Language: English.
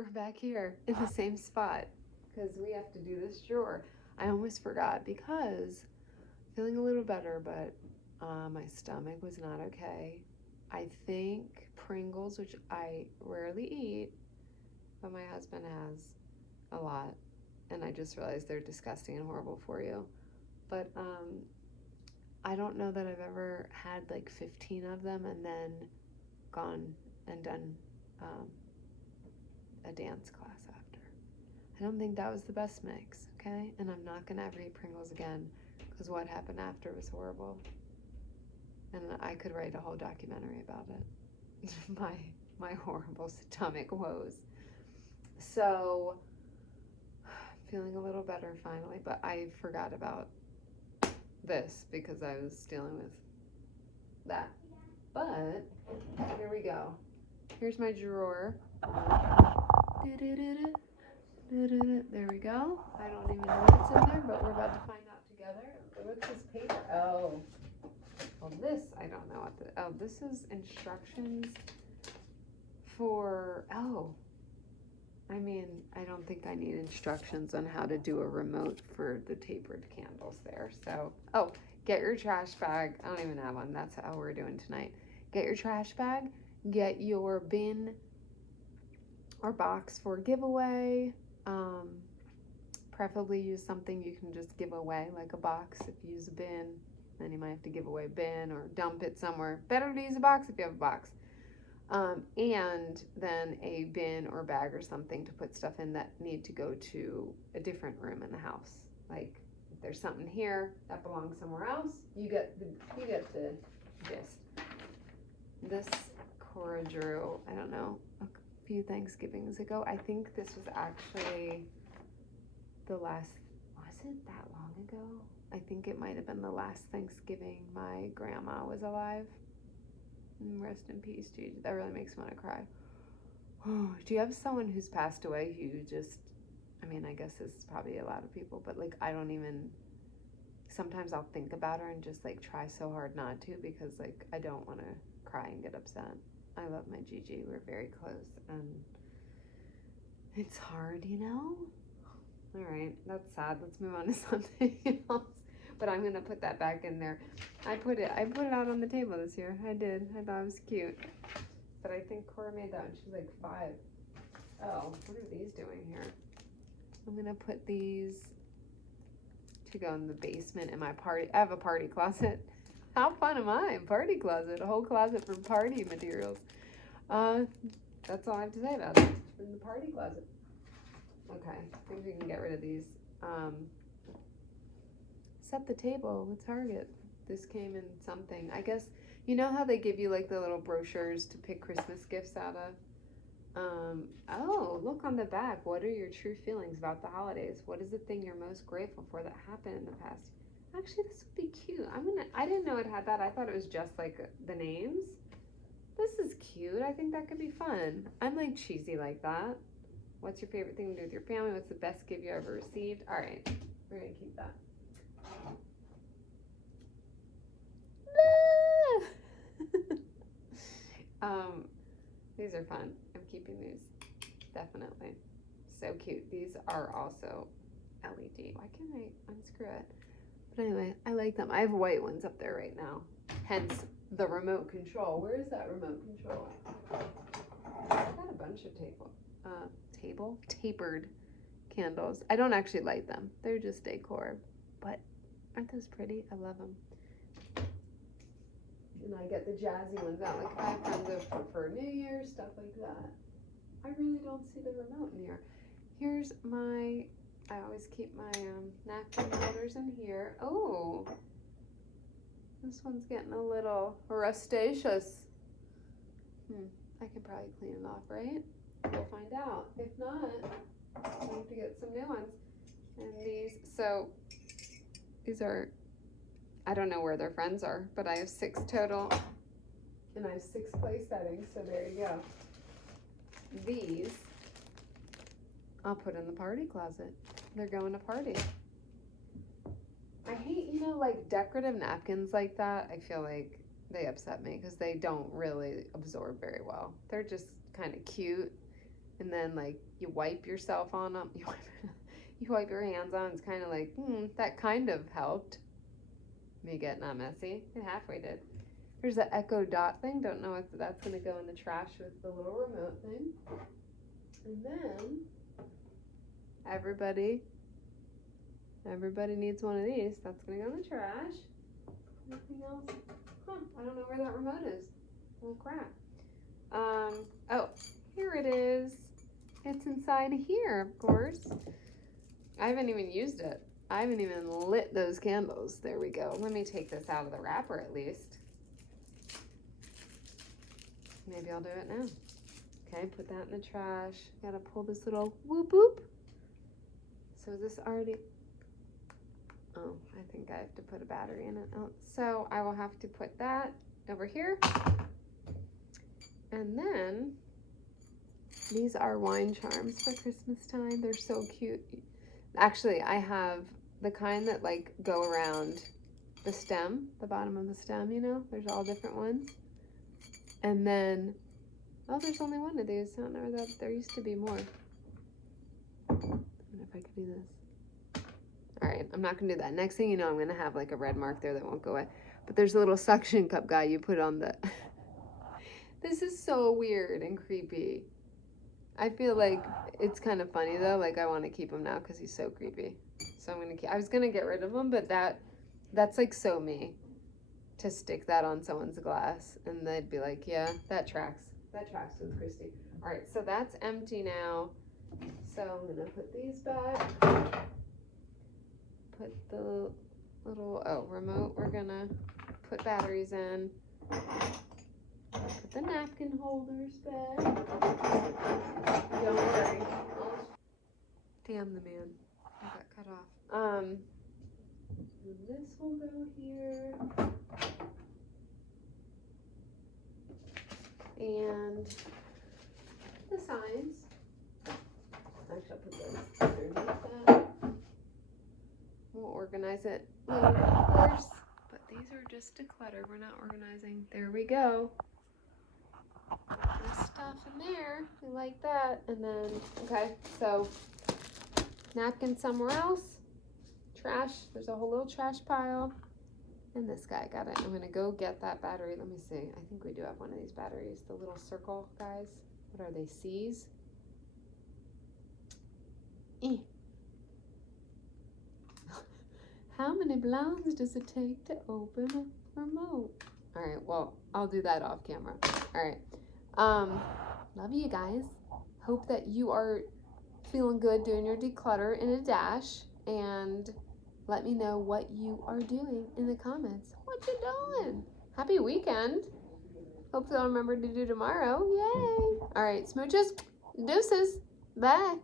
we're back here in the same spot because we have to do this drawer. I almost forgot because feeling a little better, but my stomach was not okay. I think Pringles, which I rarely eat, but my husband has a lot, and I just realized they're disgusting and horrible for you. But I don't know that I've ever had like 15 of them and then gone and done a dance class after. I don't think that was the best mix, okay? And I'm not gonna ever eat Pringles again because what happened after was horrible. And I could write a whole documentary about it. my horrible stomach woes. So, feeling a little better finally, but I forgot about this because I was dealing with that. But here we go. Here's my drawer. There we go. I don't even know what's in there, but we're about to find out together. What's this paper? Oh, well, this I don't know what the. Oh, this is instructions for. Oh, I mean, I don't think I need instructions on how to do a remote for the tapered candles there. So, oh, get your trash bag. I don't even have one. That's how we're doing tonight. Get your trash bag. Get your bin or box for giveaway. Preferably use something you can just give away, like a box. If you use a bin, then you might have to give away a bin or dump it somewhere. Better to use a box if you have a box. And then a bin or bag or something to put stuff in that need to go to a different room in the house. Like if there's something here that belongs somewhere else, you get the gist. This Cora drew, I don't know, a few Thanksgivings ago. I think this was actually the last, was it that long ago? I think it might have been the last Thanksgiving my grandma was alive. Rest in peace, Jade. That really makes me want to cry. Do you have someone who's passed away who just, I mean, I guess this is probably a lot of people, but like I don't even, sometimes I'll think about her and just like try so hard not to because like I don't want to cry and get upset. I love my Gigi. We're very close and it's hard, you know? All right, that's sad. Let's move on to something else. But I'm gonna put that back in there. I put it out on the table this year. I did. I thought it was cute. But I think Cora made that when she was like 5. Oh, what are these doing here? I'm gonna put these to go in the basement in my party. I have a party closet. How fun am I? Party closet. A whole closet for party materials. That's all I have to say about it. In the party closet. Okay, I think we can get rid of these. Set the table with Target. This came in something. I guess, you know how they give you like the little brochures to pick Christmas gifts out of? Oh, look on the back. What are your true feelings about the holidays? What is the thing you're most grateful for that happened in the past? Actually, this would be cute. I didn't know it had that. I thought it was just like the names. This is cute. I think that could be fun. I'm like cheesy like that. What's your favorite thing to do with your family? What's the best gift you ever received? All right, we're gonna keep that. These are fun. I'm keeping these, definitely. So cute. These are also LED. Why can't I unscrew it? But anyway, I like them. I have white ones up there right now. Hence the remote control. Where is that remote control? I got a bunch of tapered candles. I don't actually light them. They're just decor. But aren't those pretty? I love them. And I get the jazzy ones out. Like I have friends that prefer New Year's, stuff like that. I really don't see the remote in here. Here's my, I always keep my napkin holders in here. Oh, this one's getting a little rustaceous. I can probably clean it off, right? We'll find out. If not, I need to get some new ones. And these are, I don't know where their friends are, but I have 6 total, and I have 6 place settings, so there you go. These, I'll put in the party closet. They're going to party. I hate, like decorative napkins like that. I feel like they upset me because they don't really absorb very well. They're just kind of cute, and then like you wipe yourself on them. You wipe your hands on. It's kind of like, that kind of helped me get not messy. It halfway did. Here's the Echo Dot thing. Don't know if that's going to go in the trash with the little remote thing. And then everybody needs one of these. That's going to go in the trash. Anything else? I don't know where that remote is. Oh crap. Oh, here it is. It's inside here, of course. I haven't even used it. I haven't even lit those candles. There we go. Let me take this out of the wrapper at least. Maybe I'll do it now. Okay, put that in the trash. Gotta pull this little whoop whoop. So is this already... Oh, I think I have to put a battery in it. Oh, so I will have to put that over here. And then these are wine charms for Christmas time. They're so cute. Actually, I have the kind that like go around the stem, the bottom of the stem, you know? There's all different ones. And then, oh, there's only one of these. I don't know that there used to be more. I don't know if I could do this. All right, I'm not gonna do that. Next thing you know, I'm gonna have like a red mark there that won't go away. But there's a little suction cup guy you put on the... This is so weird and creepy. I feel like it's kind of funny though. Like I want to keep him now because he's so creepy. So I'm gonna keep. I was gonna get rid of him, but that's like so me to stick that on someone's glass, and they'd be like, "Yeah, that tracks. That tracks with Christy." All right, so that's empty now. So I'm gonna put these back. Put the little remote. We're gonna put batteries in. Put the napkin holders back. Don't worry. Damn the man. I got cut off. This will go here. And the signs. Actually, I'll put those underneath that. We'll organize it later, of course. But these are just declutter. We're not organizing. There we go. This stuff in there. We like that. And then, okay, so napkin somewhere else. Trash. There's a whole little trash pile. And this guy got it. I'm going to go get that battery. Let me see. I think we do have one of these batteries. The little circle guys. What are they? C's? How many blinds does it take to open a remote? All right, well, I'll do that off camera. All right. Love you guys. Hope that you are feeling good doing your declutter in a dash. And let me know what you are doing in the comments. What you doing? Happy weekend. Hopefully I'll remember to do tomorrow. Yay. All right, smooches. Deuces. Bye.